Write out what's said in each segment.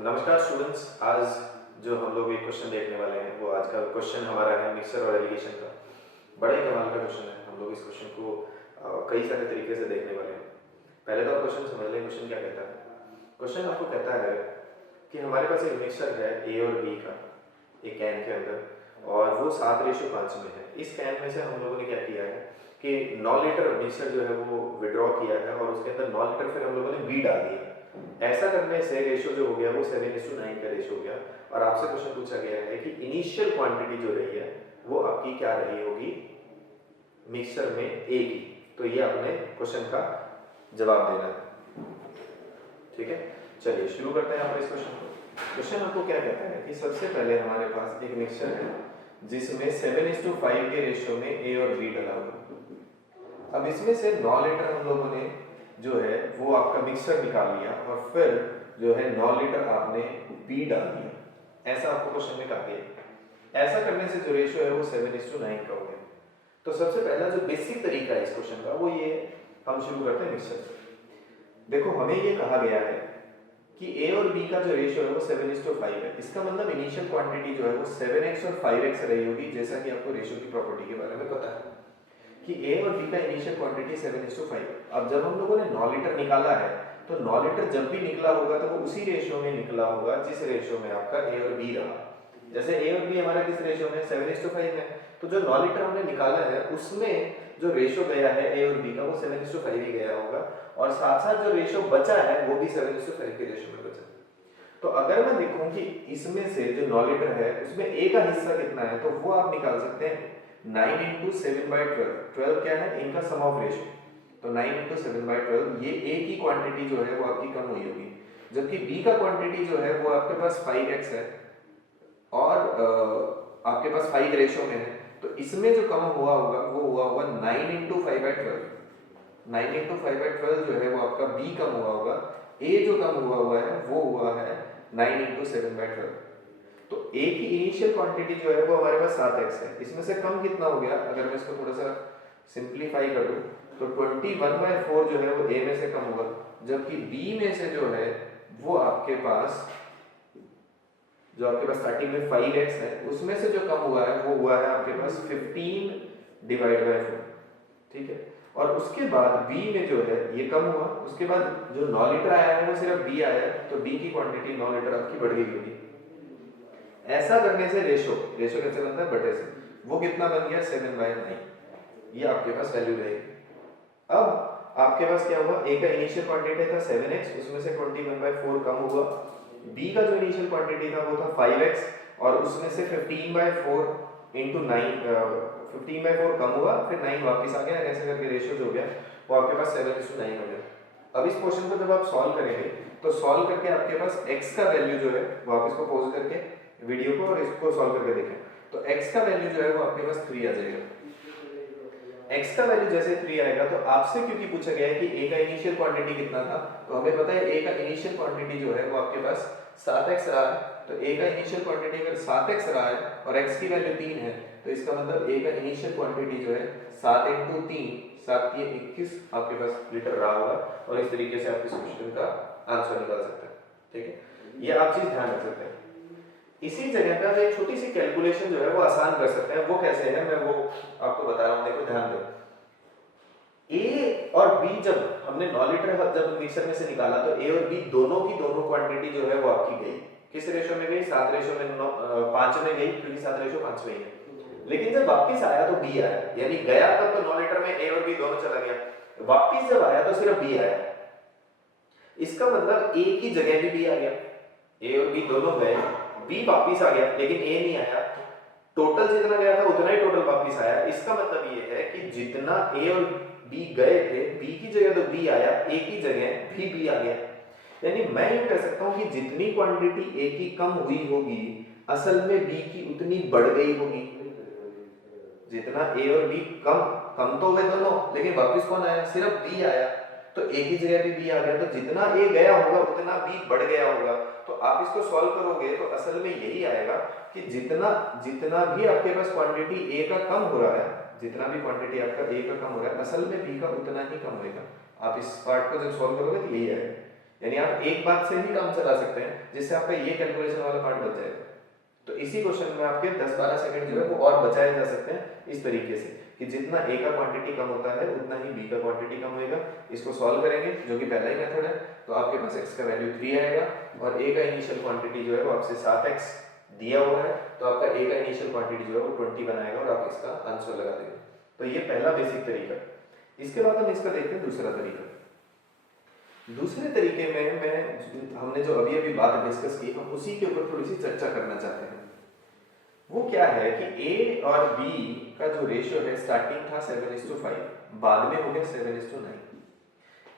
नमस्कार स्टूडेंट्स। आज जो हम लोग एक क्वेश्चन देखने वाले हैं वो आज का क्वेश्चन हमारा है मिक्सर और एलिगेशन का। बड़ा ही कमाल का क्वेश्चन है। हम लोग इस क्वेश्चन को कई सारे तरीके से देखने वाले हैं। पहले तो आप क्वेश्चन समझ लें। क्वेश्चन क्या कहता है? क्वेश्चन आपको कहता है कि हमारे पास एक मिक्सर है ए और बी का एक कैन के अंदर, और वो 7:5 में है। इस कैन में से हम लोगों ने क्या किया है कि 9 लीटर मिक्सर जो है वो विड्रॉ किया है, और उसके अंदर 9 लीटर फिर हम लोगों ने बी डाल दिया। ऐसा करने से रेशो जो हो गया वो 7:9 का रेशो हो गया। और आपसे क्वेश्चन पूछा गया है कि इनिशियल क्वांटिटी जो रही है वो आपकी क्या रही होगी मिक्सर में ए की। तो ये आपने क्वेश्चन का जवाब देना है। ठीक है, चलिए शुरू करते हैं आप इस क्वेश्चन को। क्वेश्चन आपको क्या कहता है कि सबसे पहले हमारे पास एक मिक्सर है जिसमें 7:5 के रेशो में ए और बी डाला हुआ। अब इसमें से 9 लीटर हम लोगों ने जो है वो आपका मिक्सर निकाल लिया, और फिर जो है 9 लीटर आपने बी डाल दिया। ऐसा आपको क्वेश्चन में कहा गया। ऐसा करने से जो रेशो है वो 7:9 का हो गया। तो सबसे पहला जो बेसिक तरीका है इस क्वेश्चन का वो ये, हम शुरू करते हैं मिक्सर से। देखो, हमें ये कहा गया है कि ए और बी का जो रेशो है वो 7:5 है। इसका मतलब इनिशियल क्वांटिटी जो है वो 7x और 5x रही होगी, जैसा कि आपको रेशो की प्रॉपर्टी के बारे में पता है कि ए और बी का इनिशियल क्वांटिटी 7:5। अब जब हम लोगों ने 9 लीटर निकाला है तो 9 लीटर जब भी निकला होगा तो वो उसी रेशो में निकला होगा जिस रेशो में आपका ए और बी रहा। जैसे ए और बी हमारा किस रेशो में 7:5 है, तो जो 9 लीटर हमने निकाला है उसमें जो रेशो गया है ए और बी का वो 7:5 ही गया होगा, और साथ साथ जो रेशो बचा है वो भी 7:5 के रेशो में बचा। तो अगर मैं देखूं कि इसमें से जो 9 लीटर है उसमें ए का हिस्सा कितना है, तो वो आप निकाल सकते हैं 9 × 7/12। 12 क्या है? इनका सम ऑफ रेशो। तो 9 × 7/12, ये ए की क्वांटिटी जो है वो आपकी कम हुई होगी, जबकि बी का क्वांटिटी जो है वो आपके पास 5x है और आपके पास 5 रेशो में है। तो इसमें जो कम हुआ होगा वो हुआ होगा 9 × 5/12। 9 × 5/12 जो है वो आपका बी कम हुआ होगा। ए जो कम हुआ है वो हुआ है 9 × 7/12। तो ए की इनिशियल क्वांटिटी जो है वो हमारे पास 7x है। इसमें से कम कितना हो गया? अगर मैं इसको थोड़ा सा सिंप्लीफाई कर दूं तो 21/4 जो है वो ए में से कम होगा, जबकि बी में से जो है वो आपके पास स्टार्टिंग में 5x है, उसमें से जो कम हुआ है वो हुआ है आपके पास 15/4। ठीक है, और उसके बाद बी में जो है ये कम हुआ। उसके बाद जो 9 लीटर आया है वो सिर्फ बी आया है, तो बी की क्वांटिटी 9 लीटर आपकी बढ़ गई होगी। ऐसा करने से रेशो कैसे बनता है? बटे से। वो कितना बन गया? 7/9। ये आपके पास वैल्यू रहेगी। अब आपके पास क्या हुआ? ए का इनिशियल क्वांटिटी था 7x, उसमें से 21/4 कम हुआ। बी का जो इनिशियल क्वांटिटी था वो था 5x, और उसमें से 15/4 × 9 15/4 कम हुआ, फिर 9 वापस आ गया। ऐसे करके रेशियो जो हो गया वो आपके पास 7:9 हो गया। अब इस क्वेश्चन को जब आप सॉल्व करेंगे तो सॉल्व करके आपके पास x का वैल्यू जो है वो आप इसको पॉज करके वीडियो को और इसको सॉल्व करके देखें, तो x का वैल्यू जो है वो आपके पास 3 आ जाएगा। x का वैल्यू जैसे 3 आएगा तो आपसे क्योंकि पूछा गया है कि a का इनिशियल क्वांटिटी कितना था, तो हमें पता है a का इनिशियल क्वांटिटी जो है वो आपके पास 7x रहा है। तो a का इनिशियल क्वांटिटी अगर 7x रहा है और x की वैल्यू 3 है, तो इसका मतलब a का इनिशियल क्वांटिटी जो है 7 × 3 7 × 21 आपके पास लीटर रहा होगा, और इस तरीके से आप इस क्वेश्चन का आंसर निकाल सकते हैं। ठीक है, ये आप चीज ध्यान रख सकते हैं। इसी जगह पे आप एक छोटी सी कैलकुलेशन जो है वो आसान कर सकते हैं। वो कैसे है मैं वो आपको बता रहा हूं। देखो ध्यान दो, ए और बी जब हमने 9 लीटर जब मिक्सर में से निकाला तो ए और बी दोनों की दोनों क्वांटिटी जो है वो आपकी गई। किस रेशो में गई? 7:5 में गई, क्योंकि 7:5 में ही है। लेकिन जब वापस आया तो बी आया, यानी गया तब तो 9 लीटर में ए और बी दोनों चला गया, वापस जब आया तो सिर्फ बी आया। इसका मतलब ए की जगह भी बी आ गया। ए और बी दोनों गए, बी वापस आ गया, लेकिन ए नहीं आया। टोटल जितना गया था उतना ही टोटल वापस आया। इसका मतलब ये है कि जितना ए और बी गए थे, बी की जगह तो बी आया, ए की जगह भी बी आ गया। यानी मैं ये कह सकता हूं कि जितनी क्वांटिटी ए की कम हुई होगी असल में बी की उतनी बढ़ गई होगी। जितना ए और बी कम तो गए दोनों, लेकिन वापस कौन आया? सिर्फ बी आया। तो ए की जगह भी बी आ गया, तो जितना ए गया होगा उतना बी बढ़ गया होगा। तो आप इसको सॉल्व करोगे तो असल में यही आएगा कि जितना भी आपके पास क्वांटिटी ए का कम हो रहा है, जितना भी क्वांटिटी आपका ए का कम हो रहा है, असल में बी का उतना ही कम होगा। आप इस पार्ट को जब सॉल्व करोगे तो यही आएगा। यानी आप एक बात से ही काम चला सकते हैं जिससे आपका ये कैलकुलेशन वाला पार्ट बच जाएगा। तो इसी क्वेश्चन में आपके 10-12 सेकंड जो है वो और बचाए जा सकते हैं इस तरीके से कि जितना ए का क्वांटिटी कम होता है उतना ही बी का क्वांटिटी कम होएगा। इसको सॉल्व करेंगे जो कि पहला ही मेथड है, तो आपके पास x का वैल्यू 3 आएगा और ए का इनिशियल क्वांटिटी जो है वो आपसे 7x दिया हुआ है, तो आपका ए का इनिशियल क्वांटिटी जो है वो 21 आएगा और आप इसका आंसर लगा देंगे। तो ये पहला बेसिक तरीका। इसके बाद हम इसका देखते हैं दूसरा तरीका। दूसरे तरीके में हमने जो अभी अभी बात डिस्कस की हम उसी के ऊपर थोड़ी सी चर्चा करना चाहते हैं। वो क्या है कि ए और बी का जो रेशियो है स्टार्टिंग था 7:5, बाद में हो गया 7:9।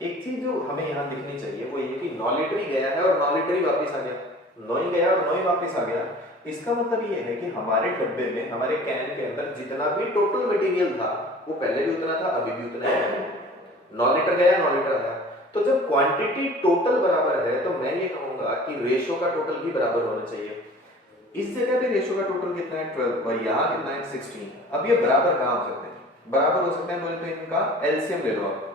एक चीज जो हमें यहाँ दिखनी चाहिए वो ये कि 9 लीटर ही गया है और 9 लीटर ही वापस आ गया, 9 ही गया और 9 ही वापस आ गया। इसका मतलब ये है कि हमारे डब्बे में, हमारे कैन के अंदर जितना भी टोटल मटेरियल था वो पहले भी उतना था, अभी भी उतना है। 9 लीटर गया, 9 लीटर आया। तो जब क्वांटिटी टोटल बराबर है तो मैं ये कहूंगा कि रेशियो का टोटल भी बराबर होना चाहिए। इस जगह पे रेशियो का टोटल कितना है 12 और यहाँ कितना है 16। अब ये बराबर कहाँ हो सकते हैं? बराबर हो सकते हैं बोले तो इनका एलसीएम ले लो आप,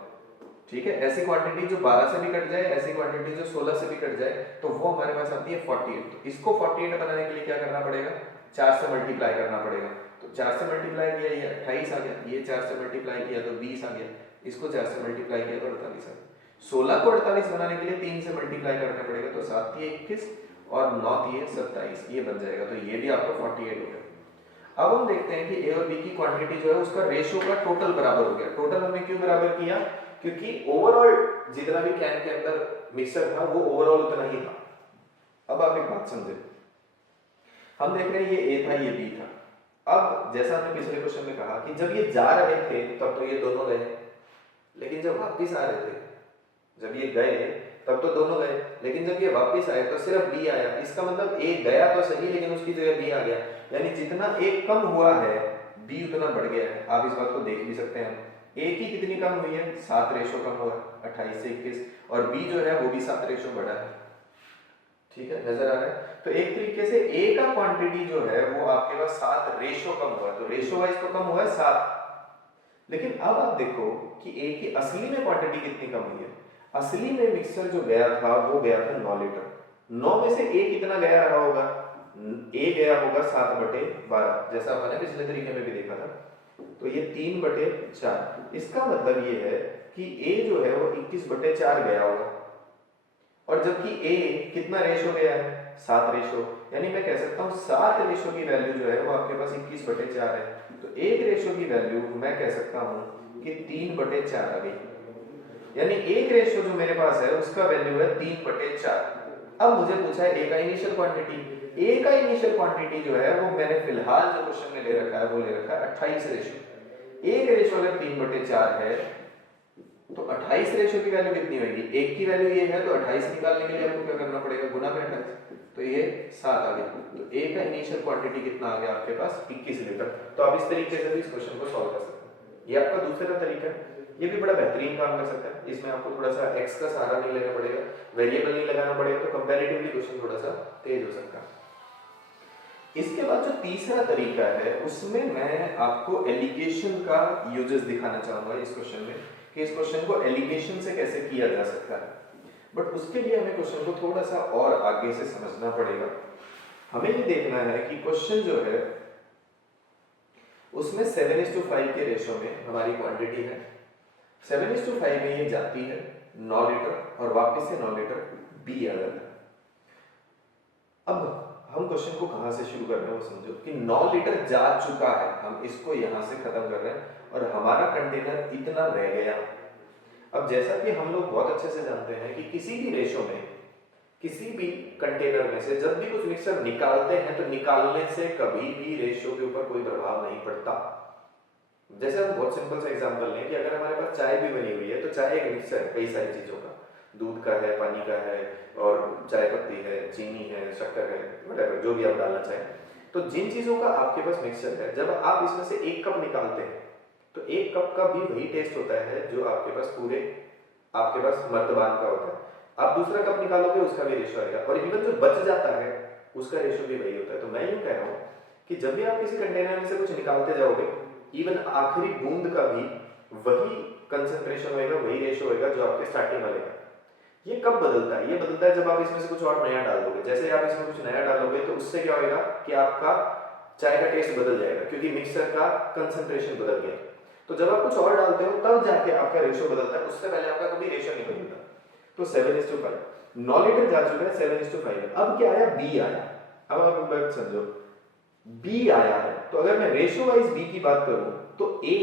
ठीक है। ऐसी क्वांटिटी जो 12 से भी कट जाए, ऐसी क्वांटिटी जो 16 से भी कट जाए, तो वो हमारे पास आती है 48। तो इसको 48 बनाने के लिए क्या करना पड़ेगा? 4 से मल्टीप्लाई करना पड़ेगा। तो 4 से मल्टीप्लाई किया ये 28 आ गया, ये 4 से मल्टीप्लाई किया तो 20 आ गया, इसको 4 से मल्टीप्लाई किया तो 48 आ गया। 16 को 48 बनाने के लिए 3 से मल्टीप्लाई करना पड़ेगा, तो 7 3 21 और 9 3 27, ये बन जाएगा। तो ये भी आपका 48 हो गया। अब हम देखते हैं कि ए और बी की क्वांटिटी जो है उसका रेशियो का टोटल बराबर हो गया। टोटल हमने क्यों बराबर किया? क्योंकि ओवरऑल जितना भी कैन के अंदर मिक्सर था वो ओवरऑल उतना ही था। अब आप एक बात समझे, हम देख रहे हैं ये ए था, ये बी था। अब जैसा हमने पिछले क्वेश्चन में कहा कि जब ये जा रहे थे तब तो ये दोनों गए, लेकिन जब वापिस आ रहे थे, जब ये गए तब तो दोनों गए, लेकिन जब ये वापस आए तो सिर्फ बी आया। इसका मतलब ए गया तो सही लेकिन उसकी जगह बी आ गया, यानी जितना ए कम हुआ है बी उतना बढ़ गया है। आप इस बात को देख भी सकते हैं। ए की कितनी कम हुई है? 7 रेशो कम हुआ, 28 से 21, और बी जो है वो भी 7 रेशो बढ़ा है, ठीक है, नजर आ रहा है। तो एक तरीके से ए का क्वांटिटी जो है वो आपके पास 7 रेशो कम हुआ, तो रेशो वाइज तो कम हुआ है 7। लेकिन अब आप देखो कि ए की असली में क्वांटिटी कितनी कम हुई है। असली में मिक्सर जो गया था वो गया था 9 लीटर। 9 में से ए कितना गया रहा होगा? ए गया होगा 7/12, जैसा आपने पिछले तरीके में भी देखा था। तो ये 3/4। इसका मतलब ये है कि ए जो है वो 21/4 गया होगा, और जबकि ए कितना रेशो गया है? 7 रेशो। यानी मैं कह सकता हूँ 7 रेशो की वैल्यू जो है वो आपके पास 21/4 है। तो 1 रेशो की वैल्यू मैं कह सकता हूँ कि 3/4 आ गई। यानी 1 रेशो जो मेरे पास है उसका वैल्यू है 3/4। अब मुझे पूछा है ए का इनिशियल क्वांटिटी। ए का इनिशियल क्वांटिटी जो है वो मैंने फिलहाल जो क्वेश्चन में ले रखा है वो ले रखा है 28 रेशो। 1 रेशो अगर 3/4 है तो 28 रेशो की वैल्यू कितनी होगी? 1 की वैल्यू ये है, तो 28 निकालने के लिए आपको क्या करना पड़ेगा? गुना में 28, तो ये 7 आ गया। तो ए का इनिशियल क्वांटिटी कितना आ गया आपके पास? 21 लीटर। तो आप इस तरीके से भी इस क्वेश्चन को सॉल्व कर सकते हैं। ये आपका दूसरा तरीका है, ये भी बड़ा बेहतरीन काम कर सकता है। इसमें आपको थोड़ा सा x का सहारा नहीं लेना पड़ेगा, वेरिएबल नहीं लगाना पड़ेगा, तो कंपैरेटिवली क्वेश्चन थोड़ा सा तेज हो सकता है। इसके बाद जो तीसरा तरीका है उसमें मैं आपको एलिगेशन का यूजेस दिखाना चाहूंगा इस क्वेश्चन में, कि इस क्वेश्चन को एलिगेशन से कैसे किया जा सकता है। बट उसके लिए हमें क्वेश्चन को थोड़ा सा और आगे से समझना पड़ेगा। हमें ये देखना है कि क्वेश्चन जो है उसमें 7:5 के रेशो में हमारी क्वांटिटी है। 7:5 में ये जाती है 9 लीटर और वापस से 9 लीटर बी आ जाता है। अब हम क्वेश्चन को कहां से शुरू कर रहे हैं वो समझो कि 9 लीटर जा चुका है, हम इसको यहां से खत्म कर रहे हैं और हमारा कंटेनर इतना रह गया। अब जैसा कि हम लोग बहुत अच्छे से जानते हैं कि किसी भी रेशो में, किसी भी कंटेनर में से जब भी कुछ मिक्सर निकालते हैं तो निकालने से कभी भी रेशो के ऊपर कोई प्रभाव नहीं पड़ता। जैसे हम बहुत सिंपल सा एग्जांपल लें कि अगर हमारे पास चाय भी बनी हुई है तो चाय एक मिक्सर है कई सारी चीजों का, दूध का है, पानी का है, और चाय पत्ती है, चीनी है, शक्कर है, वगैरह जो भी आप डालना चाहें। तो जिन चीजों का आपके पास मिक्सचर है, जब आप इसमें से 1 कप निकालते हैं तो 1 कप का भी वही टेस्ट होता है जो आपके पास पूरे आपके पास मर्तबान का होता है। आप दूसरा कप निकालोगे उसका भी रेशो आएगा, और इवन जो बच जाता है उसका रेशो भी वही होता है। तो मैं यूं कह रहा हूं कि जब भी आप किसी कंटेनर में से कुछ निकालते जाओगे, इवन आखिरी बूंद का भी वही कंसंट्रेशन होएगा, वही रेशो होएगा जो आपके स्टार्टिंग वाले का। ये कब बदलता है? ये बदलता है जब आप इसमें से कुछ और नया डाल दोगे। जैसे आप इसमें कुछ नया डालोगे तो उससे क्या होगा कि आपका चाय का टेस्ट बदल जाएगा, क्योंकि मिक्सर का कंसंट्रेशन बदल गया। तो जब आप कुछ और डालते हो तब जाके आपका रेशियो बदलता है, उससे पहले आपका कभी रेशियो नहीं बदलता। तो 7:5 9 लीटर जा चुका है, 7:5। अब क्या आया? बी आया। अब आप एक बात समझो, बी आया है तो अगर मैं रेशियो वाइज बी की बात करूं तो ए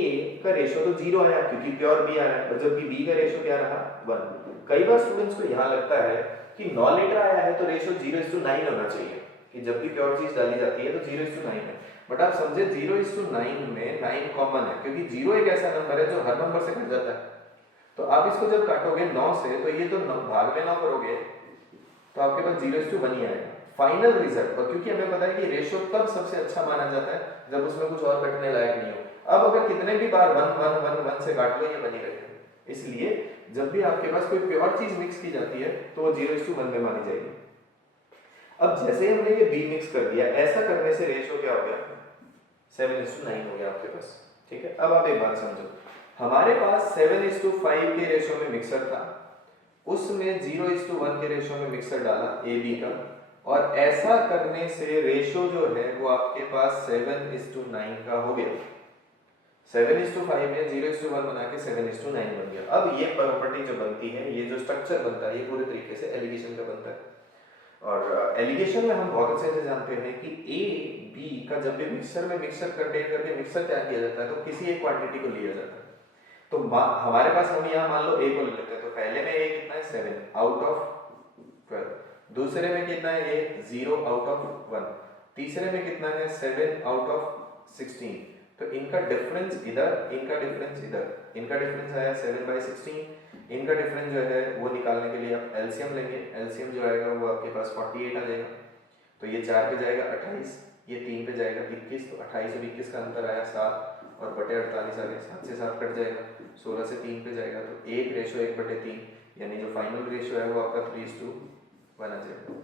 का रेशियो तो 0 आया क्योंकि प्योर बी आया है, और जबकि बी का रेशियो क्या रहा? 1। कई बार स्टूडेंट्स को यहाँ लगता है कि 9 लीटर आया है तो रेशियो 0:9 होना चाहिए, कि जब भी प्योर चीज डाली जाती है तो 0:9 है। बट आप समझे 0:9 में 9 कॉमन है, क्योंकि 0 एक ऐसा नंबर है जो हर नंबर से कट जाता है। तो आप इसको जब काटोगे 9 से तो ये तो भाग में 9 करोगे तो आपके पास 0:1 ही आएगा फाइनल रिजल्ट। और क्योंकि हमें पता है कि रेशियो तब सबसे अच्छा माना जाता है जब उसमें कुछ और कटने लायक नहीं हो। अब अगर कितने भी बार 1 1 1 1 से काट लो ये बनी रहेगा। इसलिए जब भी आपके पास कोई प्योर चीज मिक्स की जाती है तो वो 0:1 में मानी जाएगी। अब जैसे हमने ये बी मिक्स कर दिया, ऐसा करने से रेशियो क्या हो गया? 7:9 हो गया आपके पास। ठीक है, अब आप एक बात समझो, हमारे पास 7:5 के रेशियो में मिक्सर था, उसमें 0:1 के रेशियो में मिक्सर डाला ए बी का, और ऐसा करने से रेशियो जो है वो आपके पास 7:9 का हो गया। 7:5 में 0:1 बना के 7:9 बन गया। अब ये प्रॉपर्टी जो बनती है, ये जो स्ट्रक्चर बनता है, ये पूरे तरीके से एलिगेशन का बनता है। और एलिगेशन में हम बहुत अच्छे से जानते हैं कि ए बी का जब भी मिक्सर में मिक्सर कंटेन करके मिक्सर क्या किया जाता है तो किसी एक क्वांटिटी को लिया जाता है। तो हमारे पास हम यहाँ मान लो ए को ले लेते हैं, तो पहले में ए कितना है? 7 आउट ऑफ 12। दूसरे में कितना है? ए 0 आउट ऑफ 1। तीसरे में कितना है? 7 आउट ऑफ 16। तो इनका डिफरेंस इधर, इनका डिफरेंस इधर, इनका डिफरेंस आया 7/16। इनका डिफरेंस जो है वो निकालने के लिए आप एलसीएम लेंगे। एलसीएम जो आएगा वो आपके पास 48 आ जाएगा। तो ये 4 पे जाएगा 28, ये 3 पे जाएगा 21। तो 28 और 21 का अंतर आया 7, और बटे 48 आ गया। 7 से 7 कट जाएगा, 16 से 3 पे जाएगा। तो 1:1/3, यानी जो फाइनल रेशियो है वो आपका 3:1 आ जाएगा।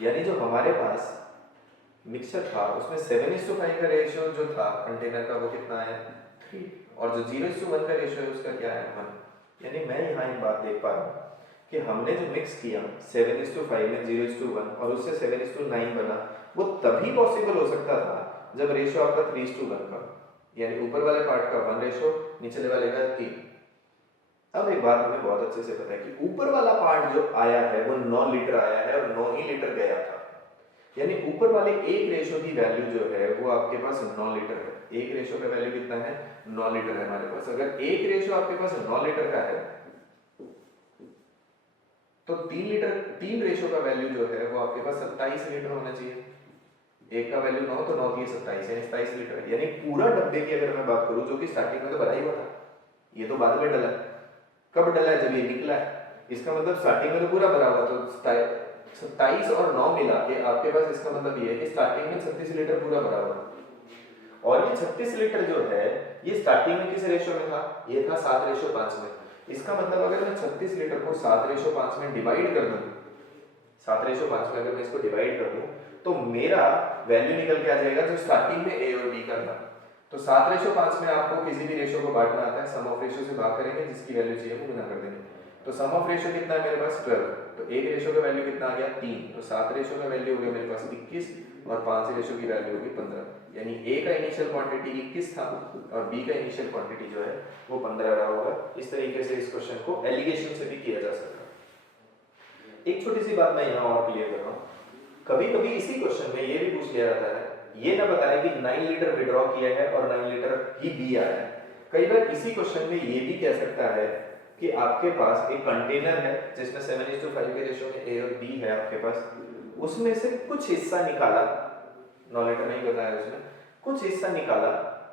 यानी जो हमारे पास मिक्सर था उसमें 7:5 का रेशियो जो था कंटेनर का वो कितना है? 3, और जो 0:1 का रेशियो है उसका क्या है? 1। यानी मैं यहाँ एक बात देख पा रहा हूँ कि हमने जो मिक्स किया 7:5 में 0:1 और उससे 7:9 बना, वो तभी पॉसिबल हो सकता था जब रेशियो आपका 3:1 का, यानी ऊपर वाले पार्ट का 1 रेशियो, निचले वाले का 3। अब एक बात हमें बहुत अच्छे से पता है कि ऊपर वाला पार्ट जो आया है वो 9 लीटर आया है और 9 ही लीटर गया था। यानी ऊपर वाले एक रेशियो की वैल्यू जो है वो आपके पास 9 लीटर है। एक रेशियो का वैल्यू कितना है? 9 लीटर है हमारे पास। अगर एक रेशियो आपके पास 9 लीटर का है तो 3 रेशियो का वैल्यू जो है वो आपके पास 27 लीटर होना चाहिए। एक का वैल्यू 9 तो 9 की 27 यानी 27 लीटर है। यानी पूरा डब्बे की अगर मैं बात करूं, जो कि स्टार्टिंग में तो भरा ही हुआ था, ये तो बाद में डला। कब डला है? जब ये निकला है। इसका मतलब स्टार्टिंग में तो पूरा भरा हुआ, तो 27 और 9 मिला के आपके पास, इसका मतलब ये है कि स्टार्टिंग में 36 लीटर पूरा भरा हुआ है। और ये 36 लीटर जो है ये स्टार्टिंग में किस रेशियो में था? ये था 7:5 में। इसका मतलब अगर मैं 36 लीटर को 7:5 में डिवाइड कर दूं, 7:5 में अगर मैं इसको डिवाइड कर दूं तो मेरा वैल्यू निकल के आ जाएगा जो स्टार्टिंग में ए और बी का था। तो 7:5 में आपको किसी भी रेशियो को बांटना आता है, सम ऑफ रेशियो से भाग करेंगे, जिसकी वैल्यू चाहिए वो गुना कर देंगे। तो सम ऑफ रेशियो कितना है मेरे पास? 12। तो एक रेशियो का वैल्यू कितना आ गया? 3। तो 7 रेशियो का वैल्यू हो गया मेरे पास 21, और 5 रेशियो की वैल्यू होगी 15। यानी ए का इनिशियल क्वांटिटी 21 था और बी का इनिशियल क्वांटिटी जो है वो 15 रहा होगा। इस तरीके से इस क्वेश्चन को एलिगेशन से भी किया जा सकता है। एक छोटी सी बात मैं यहाँ और क्लियर कर रहा हूँ, कभी कभी इसी क्वेश्चन में ये भी पूछ लिया जाता है, ये ना बताया कि 9 लीटर विड्रॉ किया है और 9 लीटर ही बी आया है। कई बार इसी क्वेश्चन में ये भी कह सकता है कि आपके पास एक कंटेनर है जिसमें 7:5 के रेशियो में ए और बी है आपके पास, उसमें से कुछ हिस्सा निकाला, 9 लीटर नहीं बताया उसमें, कुछ हिस्सा निकाला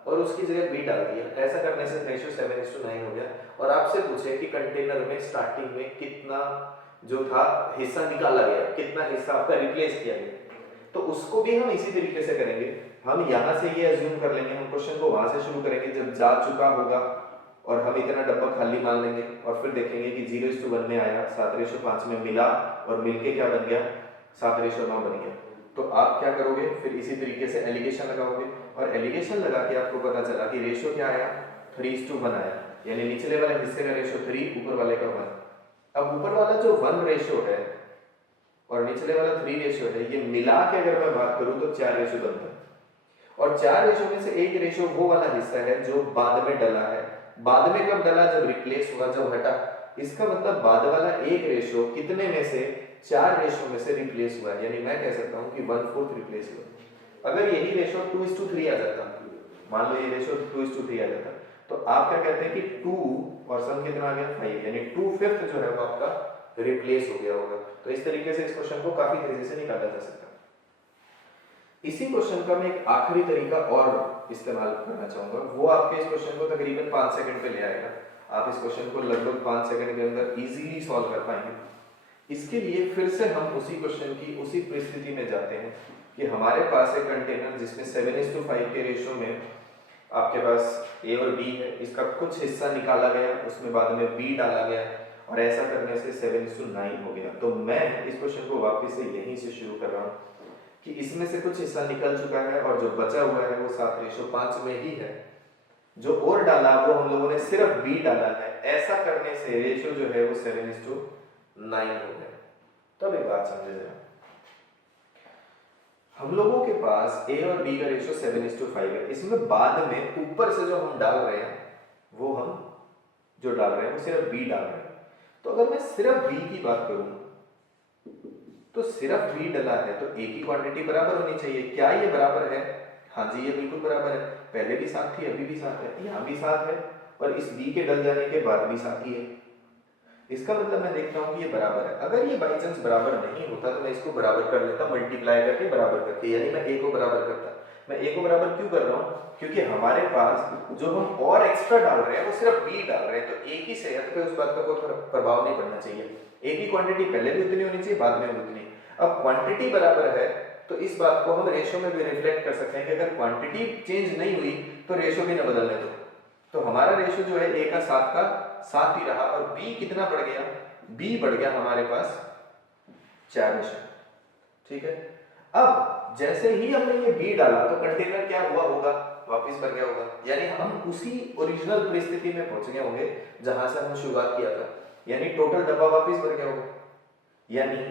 और उसकी जगह बी डाल दिया। ऐसा करने से रेशियो 7:9 हो गया। और आपसे पूछे कि कंटेनर में स्टार्टिंग में कितना जो था हिस्सा निकाला गया, कितना हिस्सा आपका रिप्लेस किया गया, तो उसको भी हम इसी तरीके से करेंगे। हम यहाँ से ये अज्यूम कर लेंगे, हम क्वेश्चन को वहां से शुरू करेंगे जब जा चुका होगा, और हम इतना डब्बा खाली मान लेंगे और फिर देखेंगे कि 0:1 में आया, 7:5 में मिला और मिलके क्या बन गया? 7:9 बन गया। तो आप क्या करोगे? फिर इसी तरीके से एलिगेशन लगाओगे, और एलिगेशन लगा के आपको पता चला कि रेशियो क्या आया? 3:1 आया। यानी निचले वाले हिस्से का रेशियो 3, ऊपर वाले का 1। अब ऊपर वाला जो 1 रेशो है और निचले वाला 3 रेशो है, ये मिला के अगर मैं बात करूं तो 4 रेशो बनता है। और 4 रेशो में से एक रेशो वो वाला हिस्सा है जो बाद में डला है। बाद में कब डला? जब रिप्लेस हुआ, जब हटा। इसका मतलब बाद वाला एक रेशो कितने में से? 4 रेशो में से रिप्लेस हुआ, यानी मैं कह सकता हूं कि 1/4 रिप्लेस हुआ। अगर यही रेशो 2:3 आ जाता, मान लो ये रेशो 2:3 आ जाता, तो आप क्या कहते हैं कि 2 और सम कितना आ गया? 5, यानी 2/5 जो है वो आपका रिप्लेस हो गया होगा। तो इस तरीके से इस क्वेश्चन को काफी तेजी से निकाला जा सकता है। इसी क्वेश्चन का मैं एक आखिरी तरीका और इस्तेमाल करना चाहूंगा, वो आपके इस क्वेश्चन को तकरीबन 5 सेकंड पे ले आएगा। आप इस क्वेश्चन को लगभग 5 सेकंड के अंदर इजीली सॉल्व कर पाएंगे। इसके लिए फिर से हम उसी क्वेश्चन की उसी परिस्थिति में जाते हैं कि हमारे पास एक कंटेनर जिसमें 7:5 के रेशो में आपके पास ए और बी है, इसका कुछ हिस्सा निकाला गया, उसमें बाद में बी डाला गया और ऐसा करने से 7:9 हो गया। तो मैं इस क्वेश्चन को वापस से यहीं से शुरू कर रहा हूँ कि इसमें से कुछ हिस्सा निकल चुका है और जो बचा हुआ है वो 7:5 में ही है। जो और डाला वो हम लोगों ने सिर्फ बी डाला है। ऐसा करने से रेशो जो है वो 7:9 हो गया। तब एक बात समझे जरा, हम लोगों के पास ए और बी का रेशो 7:5 है। इसमें बाद में ऊपर से जो हम डाल रहे हैं वो हम जो डाल रहे हैं वो सिर्फ बी डाल रहे हैं। तो अगर मैं सिर्फ बी की बात करूं तो सिर्फ बी डला है तो ए की क्वांटिटी बराबर होनी चाहिए। क्या ये बराबर है? हाँ जी, ये बिल्कुल बराबर है। पहले भी 7 थी, अभी भी 7 है, यहाँ भी 7 है और इस बी के डल जाने के बाद भी 7 ही है। इसका मतलब मैं देखता हूँ कि ये बराबर है। अगर ये बाई चांस बराबर नहीं होता तो मैं इसको बराबर कर लेता, मल्टीप्लाई करके बराबर करके, यानी मैं ए को बराबर करता। मैं ए को बराबर क्यों कर रहा हूँ? क्योंकि हमारे पास जो हम और एक्स्ट्रा डाल रहे हैं वो सिर्फ बी डाल रहे हैं, तो ए की सेहत पे उस बात का कोई प्रभाव नहीं पड़ना चाहिए। ए की क्वांटिटी पहले भी उतनी होनी चाहिए, बाद में भी उतनी। अब क्वांटिटी बराबर है तो इस बात को हम रेशो में भी रिफ्लेक्ट कर सकते हैं कि अगर क्वांटिटी चेंज नहीं हुई तो रेशो भी ना बदलने दो। तो हमारा रेशो जो है ए का 7 ही रहा और बी कितना बढ़ गया? बी बढ़ गया हमारे पास 4 रेशो। ठीक है, अब जैसे ही हमने ये बी डाला तो कंटेनर क्या हुआ होगा? वापस भर गया होगा, यानी हम उसी ओरिजिनल परिस्थिति में पहुंच गए होंगे जहां से हम शुरुआत किया था, यानी टोटल डब्बा वापस भर गया होगा। यानी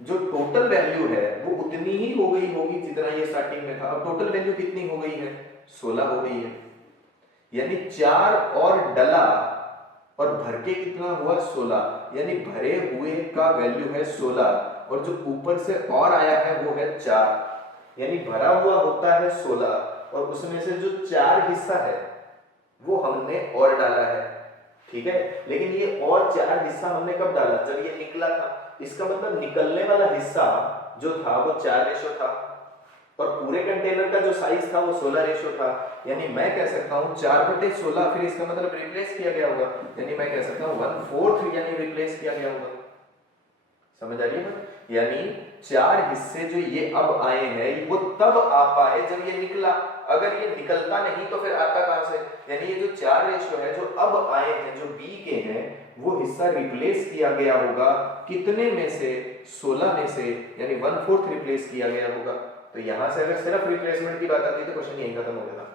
जो टोटल वैल्यू है वो उतनी ही हो गई होगी जितना ये स्टार्टिंग में था। अब टोटल वैल्यू कितनी हो गई है? 16 हो गई है। यानी 4 और डला और भर के कितना हुआ? 16, यानी भरे हुए का वैल्यू है 16 और जो ऊपर से और आया है वो है 4, यानी भरा हुआ होता है 16 और उसमें से जो 4 हिस्सा है वो हमने और डाला है। ठीक है, लेकिन ये और 4 हिस्सा हमने कब डाला? जब ये निकला था। इसका मतलब निकलने वाला हिस्सा जो था वो 4 रेशो था और पूरे कंटेनर का जो साइज था वो 16 रेशो था। यानी मैं कह सकता हूं 4/16, फिर इसका मतलब रिप्लेस किया गया होगा, यानी मैं कह सकता हूं 1/4 यानी रिप्लेस किया गया होगा। समझ आ रही है? यानी 4 हिस्से जो ये अब आए हैं वो तब आ पाए जब ये निकला। अगर ये निकलता नहीं तो फिर आता कहां से? यानी ये जो 4 रेशो है जो अब आए हैं, जो बी के हैं, वो हिस्सा रिप्लेस किया गया होगा कितने में से? 16 में से, यानी 1/4 रिप्लेस किया गया होगा। तो यहां से अगर सिर्फ रिप्लेसमेंट की बात आती तो क्वेश्चन यहीं खत्म हो गया था।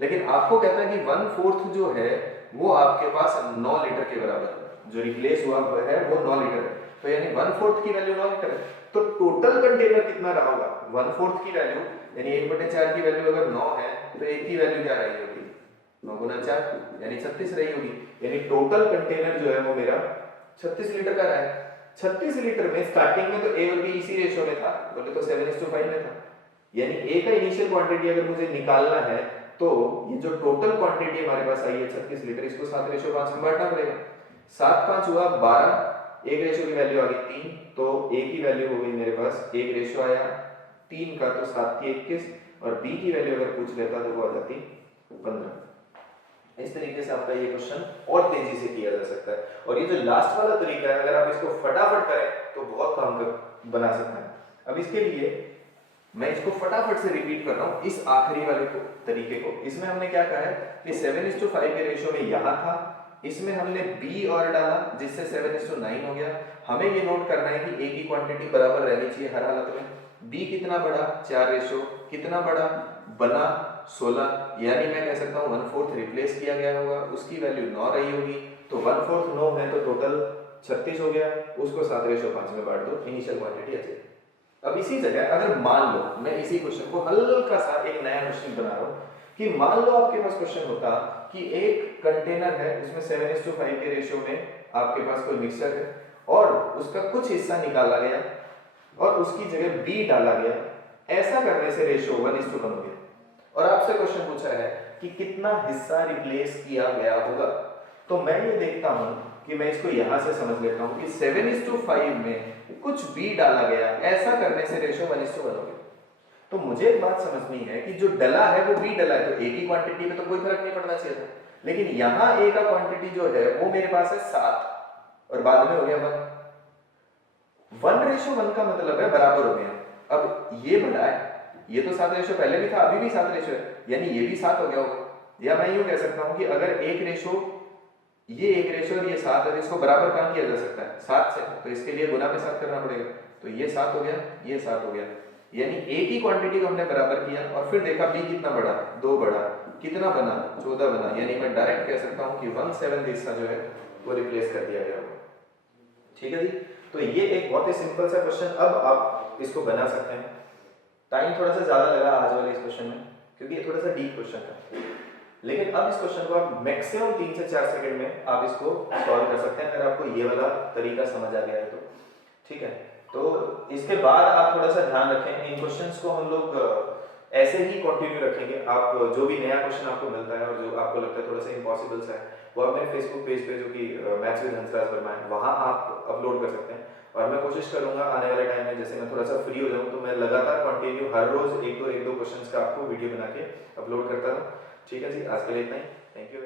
लेकिन आपको कहता है कि 1/4 जो है वो आपके पास 9 लीटर के बराबर है। जो रिप्लेस हुआ है वो 9 लीटर है, तो यानी 1/4 की वैल्यू 9 लीटर है। तो टोटल कंटेनर कितना रहा होगा? 1/4 की वैल्यू, यानी 1/4 की वैल्यू अगर 9 है तो 1 की वैल्यू क्या रही होगी? 9 गुना 4, यानी 36 रही होगी। यानी टोटल कंटेनर जो है वो मेरा 36 लीटर का रहा है। 36 लीटर में स्टार्टिंग में तो ए और बी इसी रेशो में था, बोले तो 7:5 में था। यानी ए का इनिशियल क्वांटिटी अगर मुझे निकालना है तो ये जो टोटल क्वांटिटी हमारे पास आई है 36 लीटर, इसको 7:5 में बांटना पड़ेगा। 7×5 हुआ 12, एक रेशो की वैल्यू आ गई 3, तो ए की वैल्यू हो गई मेरे पास, एक रेशो आया 3 का तो 7 की 21 और बी की वैल्यू अगर पूछ लेता तो वो आ जाती 15। इस तरीके से आपका ये क्वेश्चन और तेजी से किया जा सकता है। और ये जो लास्ट वाला तरीका है अगर आप इसको फटाफट करें तो बहुत काम बना सकते हैं। अब इसके लिए मैं इसको फटाफट से रिपीट कर रहा हूं, इस आखिरी वाले तरीके को। इसमें हमने क्या कहा है कि 7:5 के रेशो में यहां था, इसमें हमने बी और डाला जिससे 7:9 हो गया। हमें ये नोट करना है कि ए की क्वांटिटी बराबर रहनी चाहिए हर हालत में। बी कितना बढ़ा? 4 रेशो, कितना बढ़ा? बना 16, यानी मैं कह सकता हूँ 1/4 रिप्लेस किया गया होगा, उसकी वैल्यू 9 रही होगी। तो 1/4 9 है तो टोटल 36 हो गया, उसको 7:5 में बांट दो, इनिशियल क्वांटिटी आ जाएगी। अब इसी जगह अगर मान लो मैं इसी क्वेश्चन को हल्का सा एक नया क्वेश्चन बना रहा हूँ कि मान लो आपके पास क्वेश्चन होता कि एक कंटेनर है, उसमें 7:5 के रेशियो में आपके पास कोई मिक्सचर है और उसका कुछ हिस्सा निकाला गया और उसकी जगह बी डाला गया। ऐसा करने से रेशियो 1:1 हो गया और आपसे क्वेश्चन पूछा है कि कितना हिस्सा रिप्लेस किया गया होगा। तो मैं ये देखता हूं कि मैं इसको यहां से समझ लेता हूं कि 7:5 में कुछ बी डाला गया, ऐसा करने से रेशियो 1:1 हो गया। तो मुझे एक बात समझनी है कि जो डला है वो बी डला है, तो ए की क्वांटिटी में तो कोई फर्क नहीं पड़ना चाहिए था, लेकिन यहां ए का क्वांटिटी जो है वो मेरे पास है 7 और बाद में हो गया 1:1 का मतलब है बराबर हो गया। अब ये बड़ा है, ये तो 7 पहले भी था, अभी भी 7 है, यानी ये भी 7 हो गया होगा। या मैं यूं कह सकता हूं कि अगर एक रेशो, ये एक रेशो और ये 7 है, इसको बराबर कहां किया जा सकता है 7 से, तो इसके लिए गुना में 7 करना पड़ेगा। तो ये 7 हो गया, ये 7 हो गया, यानी ए की क्वांटिटी को हमने बराबर किया और फिर देखा बी कितना बढ़ा, 2 बढ़ा, कितना बना 14 बना, यानी मैं डायरेक्ट कह सकता हूं कि 1/7 हिस्सा जो है वो रिप्लेस कर दिया गया होगा। ठीक है जी, तो ये एक बहुत ही सिंपल सा क्वेश्चन, अब आप इसको बना सकते हैं। टाइम थोड़ा सा ज्यादा लगा आज वाले इस क्वेश्चन में क्योंकि ये थोड़ा सा डीप क्वेश्चन था, लेकिन अब इस क्वेश्चन को आप मैक्सिमम 3 से 4 सेकंड में आप इसको सॉल्व कर सकते हैं अगर आपको ये वाला तरीका समझ आ गया है तो। ठीक है, तो इसके बाद आप थोड़ा सा ध्यान रखें, इन क्वेश्चंस को हम लोग ऐसे ही कंटिन्यू रखेंगे। आप जो भी नया क्वेश्चन आपको मिलता है और जो आपको लगता है थोड़ा सा इम्पॉसिबल सा है, वो आप मेरे फेसबुक पेज पे जो कि मैथ्स विद हंसराज वर्मा है, वहाँ आप अपलोड कर सकते हैं। और मैं कोशिश करूंगा आने वाले टाइम में, जैसे मैं थोड़ा सा फ्री हो जाऊँ तो मैं लगातार कंटिन्यू हर रोज एक दो क्वेश्चंस का आपको वीडियो बना के अपलोड करता रहूँ। ठीक है जी, आज के लिए इतना ही, थैंक यू।